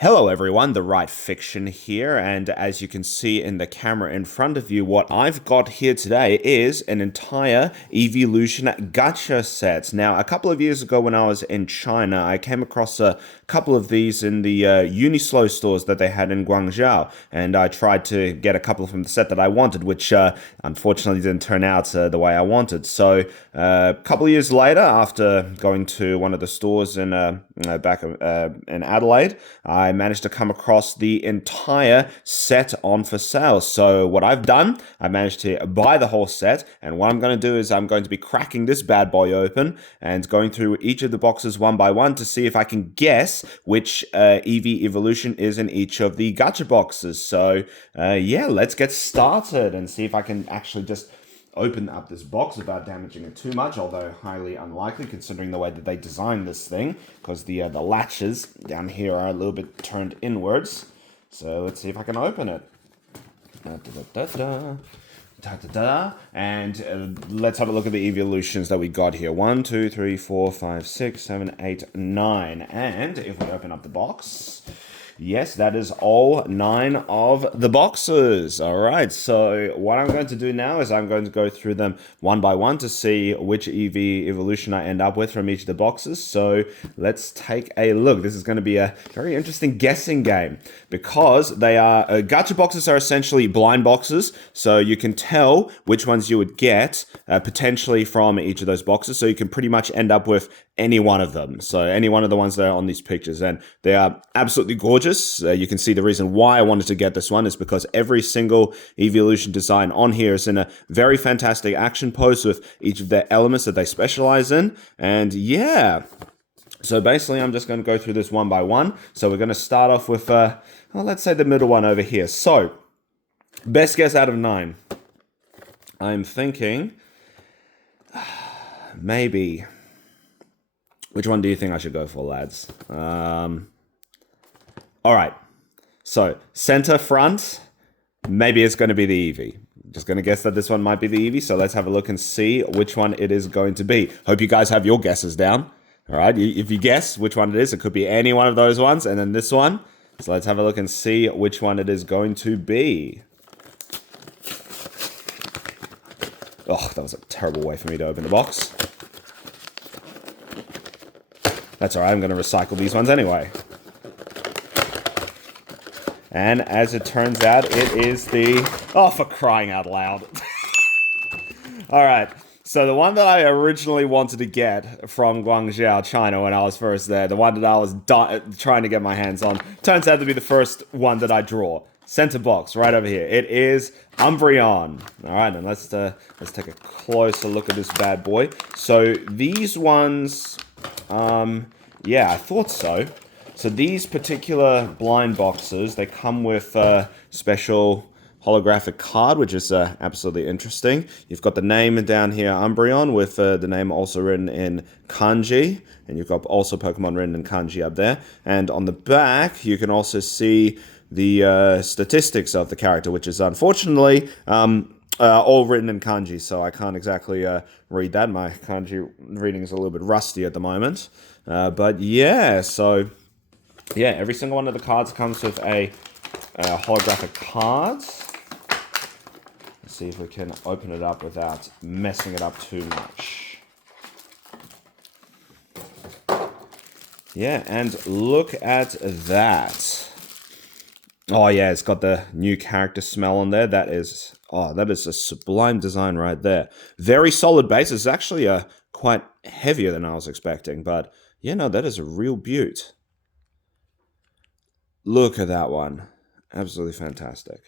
Hello everyone, The Right Fiction here, and as you can see in the camera in front of you, what I've got here today is an entire Eeveelution Gacha set. Now, a couple of years ago when I was in China, I came across a couple of these in the Unislo stores that they had in Guangzhou, and I tried to get a couple from the set that I wanted, which unfortunately didn't turn out the way I wanted. So, a couple of years later, after going to one of the stores in back in Adelaide, I managed to come across the entire set on for sale. So what I've done, I managed to buy the whole set, and what I'm going to do is I'm going to be cracking this bad boy open and going through each of the boxes one by one to see if I can guess which Eeveelution is in each of the gacha boxes. So yeah, let's get started and see if I can actually just open up this box without damaging it too much, although highly unlikely considering the way that they designed this thing, because the latches down here are a little bit turned inwards. So let's see if I can open it. And let's have a look at the Eeveelutions that we got here. 1, 2, 3, 4, 5, 6, 7, 8, 9. And if we open up the box, yes, that is all 9 of the boxes. All right, so what I'm going to do now is I'm going to go through them one by one to see which Eeveelution I end up with from each of the boxes. So let's take a look. This is going to be a very interesting guessing game because they are gacha boxes are essentially blind boxes, so you can tell which ones you would get potentially from each of those boxes. So you can pretty much end up with any one of them. So any one of the ones that are on these pictures, and they are absolutely gorgeous. You can see the reason why I wanted to get this one is because every single Eeveelution design on here is in a very fantastic action pose with each of their elements that they specialize in. And yeah, so basically I'm just going to go through this one by one. So we're going to start off with, well, let's say the middle one over here. So best guess out of 9. I'm thinking maybe... Which one do you think I should go for, lads? All right. So, center front, maybe it's going to be the Eevee. Just going to guess that this one might be the Eevee, so let's have a look and see which one it is going to be. Hope you guys have your guesses down. All right, if you guess which one it is, it could be any one of those ones, and then this one. So let's have a look and see which one it is going to be. Oh, that was a terrible way for me to open the box. That's all right, I'm going to recycle these ones anyway. And as it turns out, it is the... Oh, for crying out loud. All right, so the one that I originally wanted to get from Guangzhou, China, when I was first there, the one that I was trying to get my hands on, turns out to be the first one that I draw. Center box, right over here. It is Umbreon. All right, and let's take a closer look at this bad boy. So these ones... yeah, I thought so. So these particular blind boxes, they come with a special holographic card, which is absolutely interesting. You've got the name down here, Umbreon, with the name also written in kanji. And you've got also Pokemon written in kanji up there. And on the back, you can also see the statistics of the character, which is unfortunately... all written in kanji, so I can't exactly read that. My kanji reading is a little bit rusty at the moment. But yeah, so yeah, every single one of the cards comes with a holographic card. Let's see if we can open it up without messing it up too much. Yeah, and look at that. Oh yeah, it's got the new character smell on there. That is a sublime design right there. Very solid base. It's actually quite heavier than I was expecting, but yeah, no, that is a real beaut. Look at that one. Absolutely fantastic.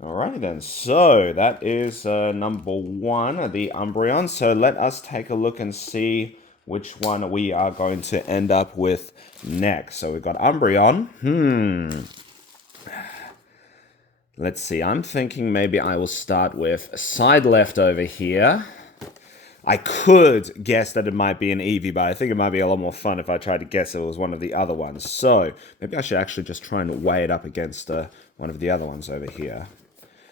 Alrighty then, so that is number 1, the Umbreon. So let us take a look and see which one we are going to end up with next. So we've got Umbreon. Let's see, I'm thinking maybe I will start with side left over here. I could guess that it might be an Eevee, but I think it might be a lot more fun if I tried to guess it was one of the other ones. So maybe I should actually just try and weigh it up against one of the other ones over here.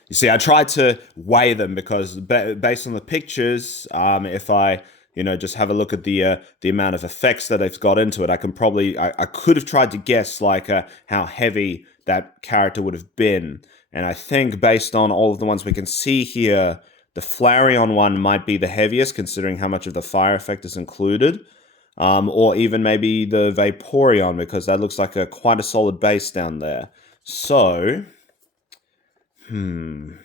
You see, I tried to weigh them because based on the pictures, if I you know, just have a look at the amount of effects that they've got into it. I could have tried to guess like how heavy that character would have been, and I think based on all of the ones we can see here, the Flareon one might be the heaviest, considering how much of the fire effect is included. Or even maybe the Vaporeon, because that looks like quite a solid base down there. So, you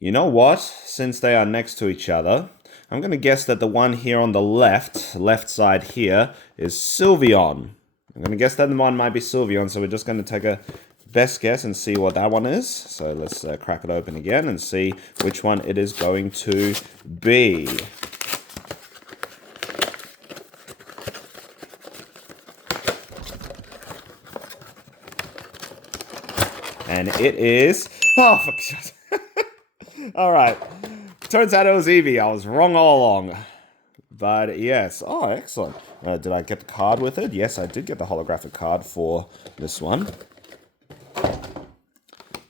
know what? Since they are next to each other, I'm going to guess that the one here on the left side here, is Sylveon. I'm going to guess that the one might be Sylveon, so we're just going to take a best guess and see what that one is. So let's crack it open again and see which one it is going to be. And it is... Oh, fuck. All right. Turns out it was Eevee. I was wrong all along. But yes. Oh, excellent. Did I get the card with it? Yes, I did get the holographic card for this one.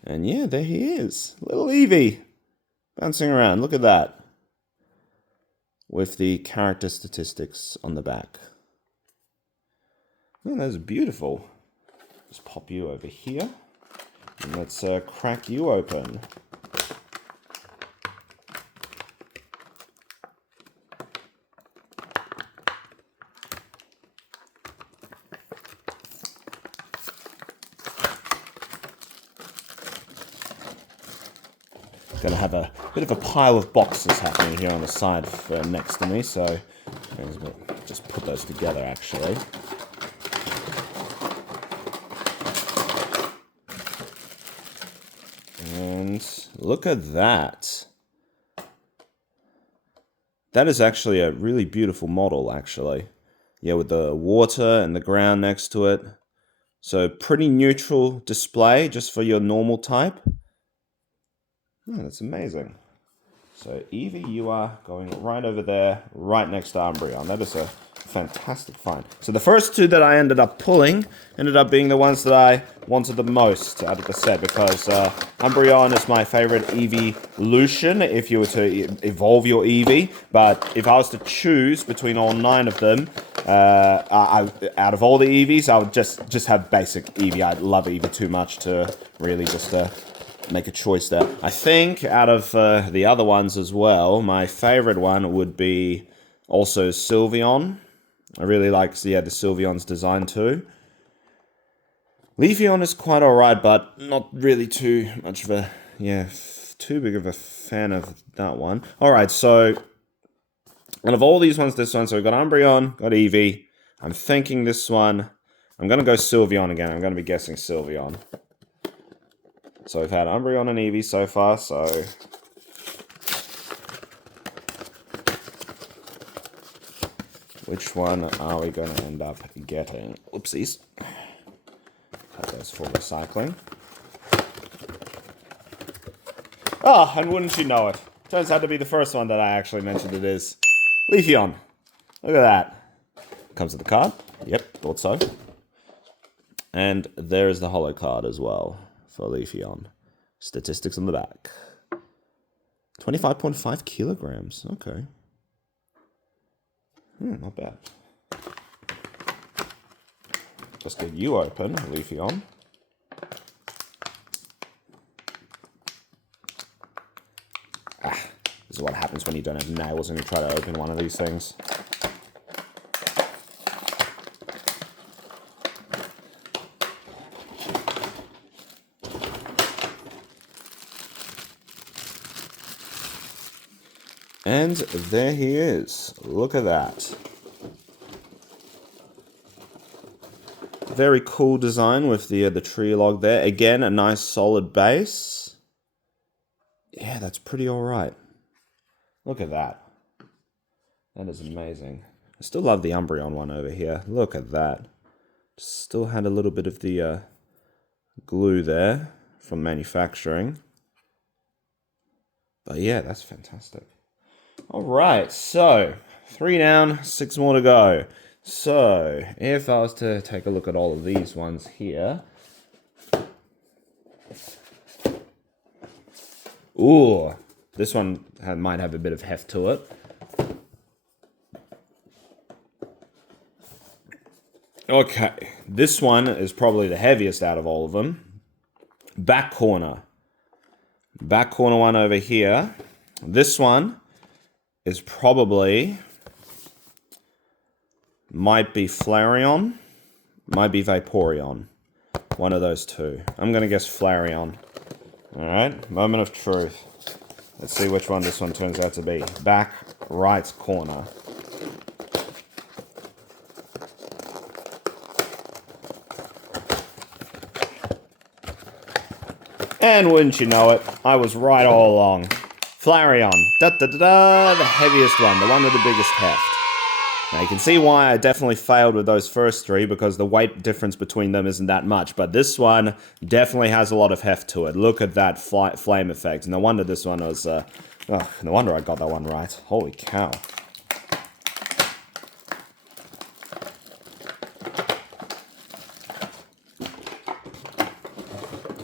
And yeah, there he is. Little Eevee. Bouncing around. Look at that. With the character statistics on the back. Oh, that's beautiful. Just pop you over here. And let's crack you open. Gonna have a bit of a pile of boxes happening here on the side next to me, so we'll just put those together actually. And look at that. That is actually a really beautiful model, actually. Yeah, with the water and the ground next to it. So pretty neutral display just for your normal type. Oh, that's amazing. So Eevee, you are going right over there, right next to Umbreon. That is a fantastic find. So the first two that I ended up pulling ended up being the ones that I wanted the most out of the set, because Umbreon is my favorite Eeveelution if you were to evolve your Eevee. But if I was to choose between all 9 of them, out of all the Eevees, I would just have basic Eevee. I love Eevee too much to really just make a choice there. I think out of the other ones as well, my favorite one would be also Sylveon. I really like, the Sylveon's design too. Leafeon is quite alright, but not really too much of a, too big of a fan of that one. Alright, so out of all these ones, this one, so we've got Umbreon, got Eevee. I'm thinking this one, I'm going to go Sylveon again. I'm going to be guessing Sylveon. So we've had Umbreon and Eevee so far, so... which one are we going to end up getting? Oopsies. Cut those for recycling. Oh, and wouldn't you know it. Turns out to be the first one that I actually mentioned it is. Leafeon. Look at that. Comes with the card. Yep, thought so. And there is the holo card as well for Leafeon. Statistics on the back. 25.5 kilograms. Okay. Not bad. Just get you open, Leafeon. This is what happens when you don't have nails and you try to open one of these things. And there he is. Look at that. Very cool design with the tree log there. Again, a nice solid base. Yeah, that's pretty alright. Look at that. That is amazing. I still love the Umbreon one over here. Look at that. Still had a little bit of the glue there from manufacturing. But yeah, that's fantastic. Alright, so 3 down, 6 more to go. So, if I was to take a look at all of these ones here. Ooh, this one might have a bit of heft to it. Okay, this one is probably the heaviest out of all of them. Back corner. Back corner one over here. This one is probably... might be Flareon, might be Vaporeon. One of those two. I'm going to guess Flareon. Alright, moment of truth. Let's see which one this one turns out to be. Back right corner. And wouldn't you know it, I was right all along. Flareon. Da-da-da-da, the heaviest one, the one with the biggest heft. Now you can see why I definitely failed with those first three, because the weight difference between them isn't that much. But this one definitely has a lot of heft to it. Look at that flame effect. No wonder this one was... no wonder I got that one right. Holy cow.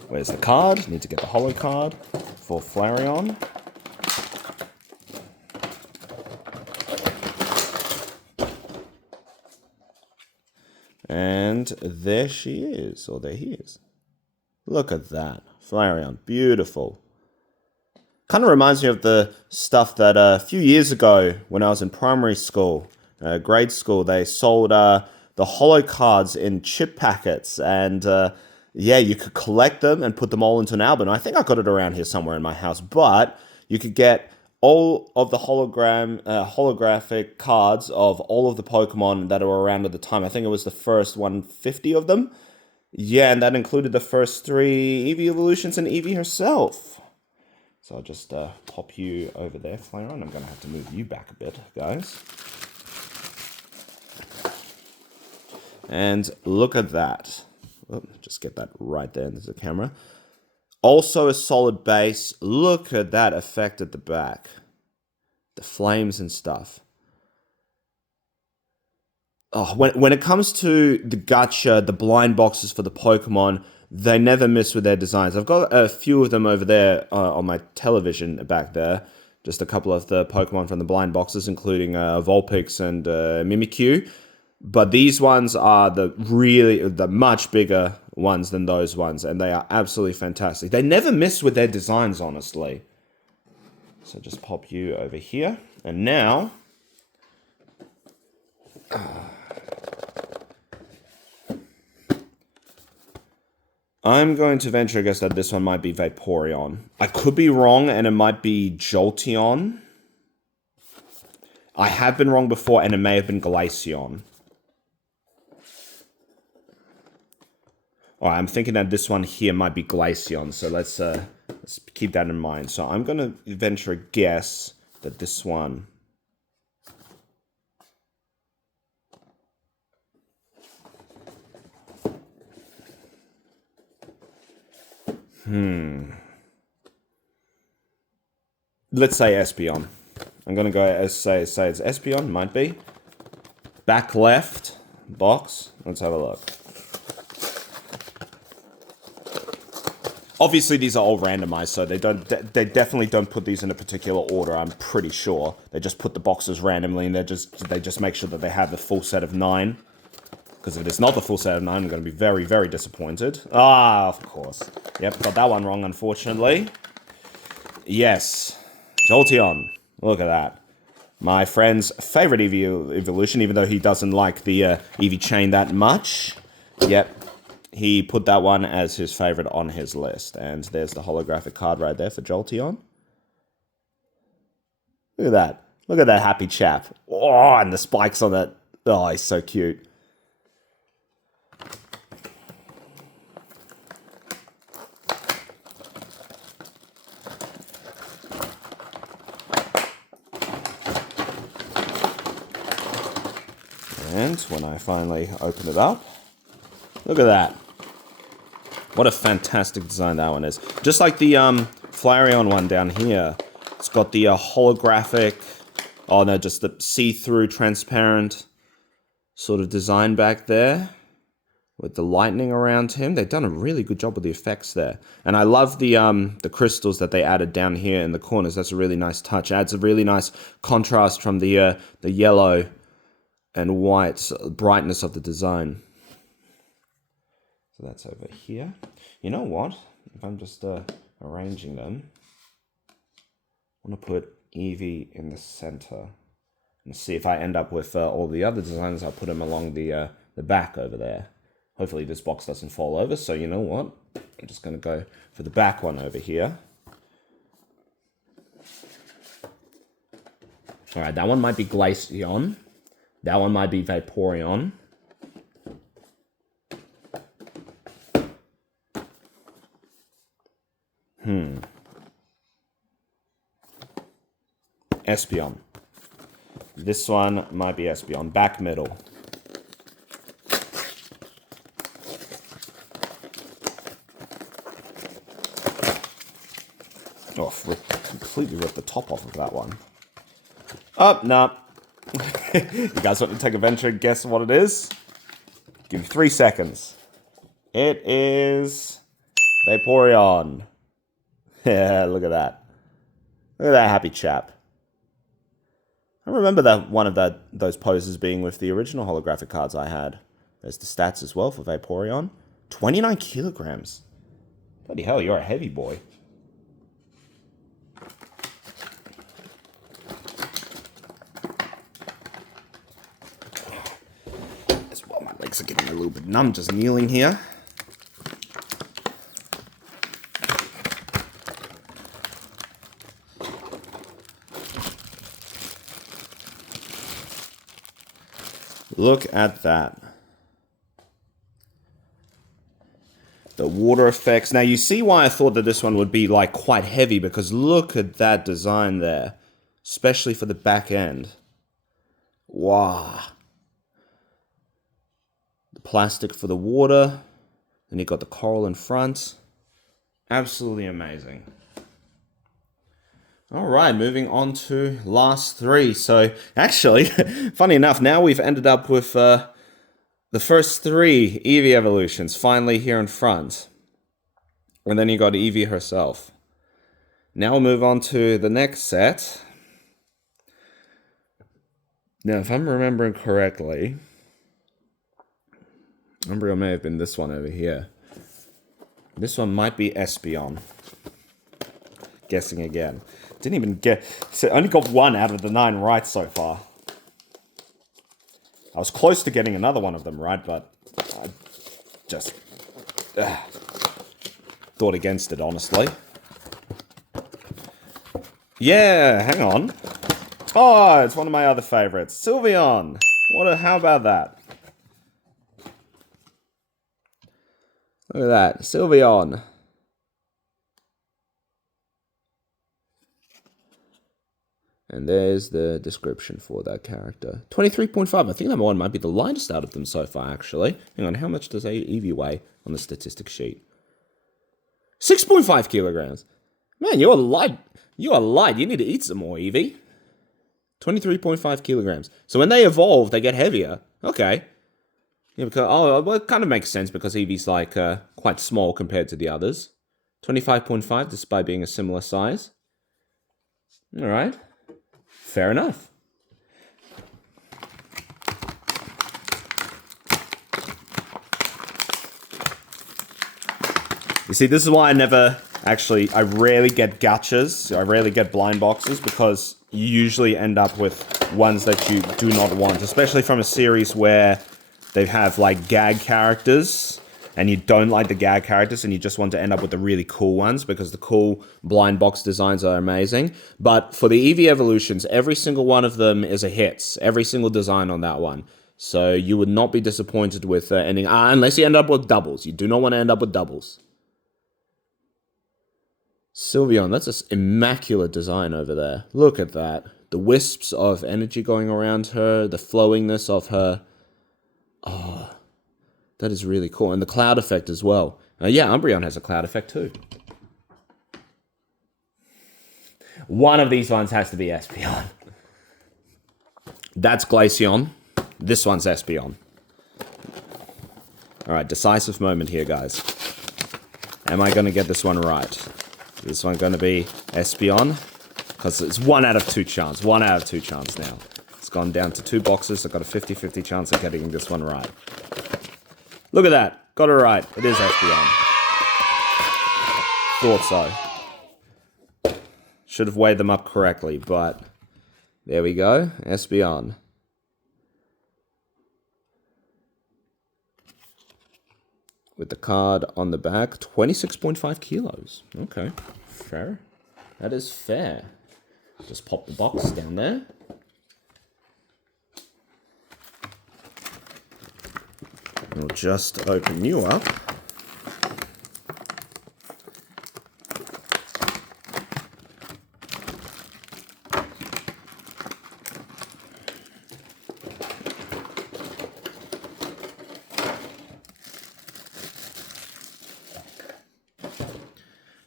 Where's the card? Need to get the holo card for Flareon. And there she is, or there he is. Look at that. Flareon, beautiful. Kind of reminds me of the stuff that a few years ago when I was in primary school, grade school, they sold the holo cards in chip packets, and yeah, you could collect them and put them all into an album. I think I got it around here somewhere in my house, but you could get all of the holographic cards of all of the Pokemon that were around at the time. I think it was the first 150 of them. Yeah, and that included the first 3 Eeveelutions and Eevee herself. So I'll just pop you over there, Flareon. I'm going to have to move you back a bit, guys. And look at that. Oh, just get that right there into the camera. Also a solid base. Look at that effect at the back. The flames and stuff. Oh, when it comes to the Gatcha, the blind boxes for the Pokemon, they never miss with their designs. I've got a few of them over there on my television back there. Just a couple of the Pokemon from the blind boxes, including Vulpix and Mimikyu. But these ones are the much bigger ones than those ones, and they are absolutely fantastic. They never miss with their designs, honestly. So just pop you over here, and now I'm going to venture a guess that this one might be Vaporeon. I could be wrong, and it might be Jolteon. I have been wrong before, and it may have been Glaceon. Alright, I'm thinking that this one here might be Glaceon, so let's keep that in mind. So I'm going to venture a guess that this one... Let's say Espeon. I'm going to go say it's Espeon, might be. Back left box. Let's have a look. Obviously, these are all randomized, so they definitely don't put these in a particular order, I'm pretty sure. They just put the boxes randomly, and they just make sure that they have the full set of 9. Because if it's not the full set of 9, I'm going to be very, very disappointed. Ah, of course. Yep, got that one wrong, unfortunately. Yes. Jolteon. Look at that. My friend's favorite Eeveelution, even though he doesn't like the Eevee chain that much. Yep. He put that one as his favorite on his list. And there's the holographic card right there for Jolteon. Look at that. Look at that happy chap. Oh, and the spikes on that. Oh, he's so cute. And when I finally open it up, look at that. What a fantastic design that one is. Just like the Flareon one down here. It's got the holographic, oh no, just the see-through transparent sort of design back there. With the lightning around him. They've done a really good job with the effects there. And I love the crystals that they added down here in the corners. That's a really nice touch. Adds a really nice contrast from the yellow and white brightness of the design. So that's over here. You know what? If I'm just arranging them, I want to put Eevee in the center. And see if I end up with all the other designs, I'll put them along the back over there. Hopefully this box doesn't fall over, so you know what? I'm just going to go for the back one over here. Alright, that one might be Glaceon. That one might be Vaporeon. Espeon. This one might be Espeon. Back middle. Oh, completely ripped the top off of that one. Oh, no. You guys want to take a venture and guess what it is? Give me 3 seconds. It is Vaporeon. Yeah, look at that. Look at that happy chap. I remember that one of those poses being with the original holographic cards I had. There's the stats as well for Vaporeon. 29 kilograms. Bloody hell, you're a heavy boy. As well, my legs are getting a little bit numb just kneeling here. Look at that. The water effects. Now you see why I thought that this one would be like quite heavy, because look at that design there. Especially for the back end. Wow. The plastic for the water. Then you got the coral in front. Absolutely amazing. All right, moving on to last 3. So, actually, funny enough, now we've ended up with the first 3 Eeveelutions finally here in front. And then you got Eevee herself. Now we'll move on to the next set. Now, if I'm remembering correctly, Umbreon may have been this one over here. This one might be Espeon. Guessing again. Didn't even get... So only got 1 out of the 9 right so far. I was close to getting another one of them right, but I just thought against it, honestly. Yeah, hang on. Oh, it's one of my other favorites. Sylveon. How about that? Look at that. Sylveon. And there's the description for that character. 23.5. I think that one might be the lightest out of them so far, actually. Hang on, how much does Eevee weigh on the statistics sheet? 6.5 kilograms. Man, you're light. You are light. You need to eat some more, Eevee. 23.5 kilograms. So when they evolve, they get heavier. Okay. Yeah, because, well, it kind of makes sense because Eevee's like quite small compared to the others. 25.5, despite being a similar size. All right. Fair enough. You see, this is why I rarely get gachas. I rarely get blind boxes, because you usually end up with ones that you do not want, especially from a series where they have like gag characters and you don't like the gag characters and you just want to end up with the really cool ones because the cool blind box designs are amazing. But for the Eeveelutions, every single one of them is a hit. Every single design on that one. So you would not be disappointed with ending... unless you end up with doubles. You do not want to end up with doubles. Sylveon, that's an immaculate design over there. Look at that. The wisps of energy going around her, the flowingness of her. Oh, that is really cool. And the cloud effect as well. Yeah, Umbreon has a cloud effect too. One of these ones has to be Espeon. That's Glaceon. This one's Espeon. Alright, decisive moment here, guys. Am I going to get this one right? Is this one going to be Espeon? Because it's 1 out of 2 chance. 1 out of 2 chance now. It's gone down to 2 boxes. I've got a 50-50 chance of getting this one right. Look at that. got it right. It is Espeon. Thought so. Should have weighed them up correctly, but there we go. Espeon. With the card on the back, 26.5 kilos. Okay, fair. That is fair. Just pop the box down there. We'll just open you up.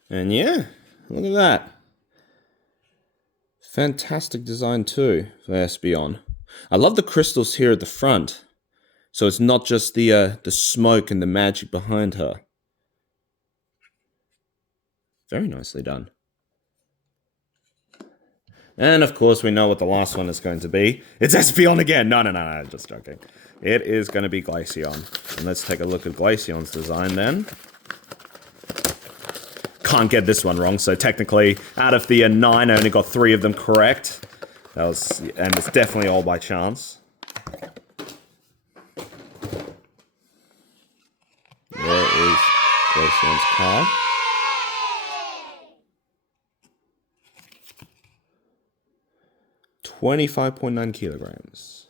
And yeah, look at that. Fantastic design too for Espeon. I love the crystals here at the front. So it's not just the smoke and the magic behind her. Very nicely done. And of course we know what the last one is going to be. It's Espeon again! No, just joking. It is going to be Glaceon. And let's take a look at Glaceon's design then. Can't get this one wrong, so technically, out of the 9, I only got 3 of them correct. And it's definitely all by chance. There is Glaceon's card. $25.9 kilograms.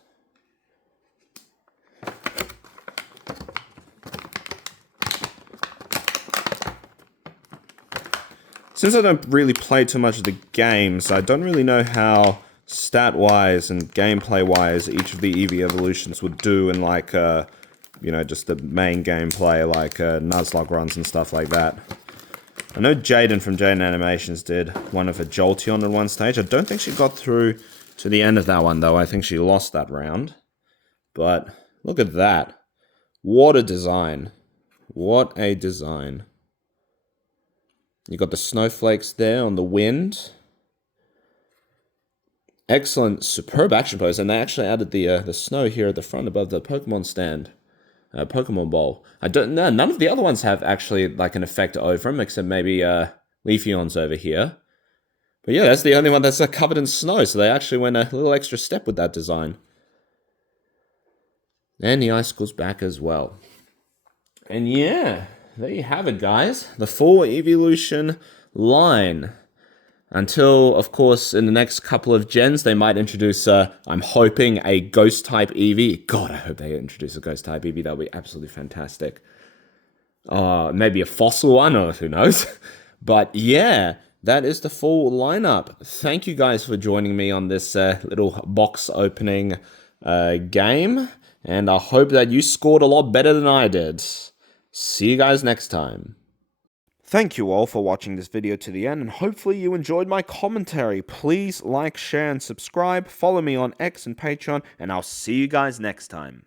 Since I don't really play too much of the games, I don't really know how stat-wise and gameplay-wise each of the Eeveelutions would do in like, you know, just the main gameplay, like Nuzlocke runs and stuff like that. I know Jaden from Jaden Animations did one of a Jolteon at one stage. I don't think she got through to the end of that one, though. I think she lost that round. But look at that. What a design. What a design. You got the snowflakes there on the wind. Excellent, superb action pose, and they actually added the snow here at the front above the Pokemon stand, Pokemon Bowl. None of the other ones have actually like an effect over them, except maybe Leafeon's over here. But yeah, that's the only one that's covered in snow, so they actually went a little extra step with that design. And the icicle's back as well. And yeah, there you have it, guys. The full Eeveelution line. Until, of course, in the next couple of gens, they might introduce, I'm hoping, a Ghost-type Eevee. God, I hope they introduce a Ghost-type Eevee. That would be absolutely fantastic. Maybe a fossil one, or who knows. But yeah, that is the full lineup. Thank you guys for joining me on this little box opening game. And I hope that you scored a lot better than I did. See you guys next time. Thank you all for watching this video to the end, and hopefully you enjoyed my commentary. Please like, share, and subscribe. Follow me on X and Patreon, and I'll see you guys next time.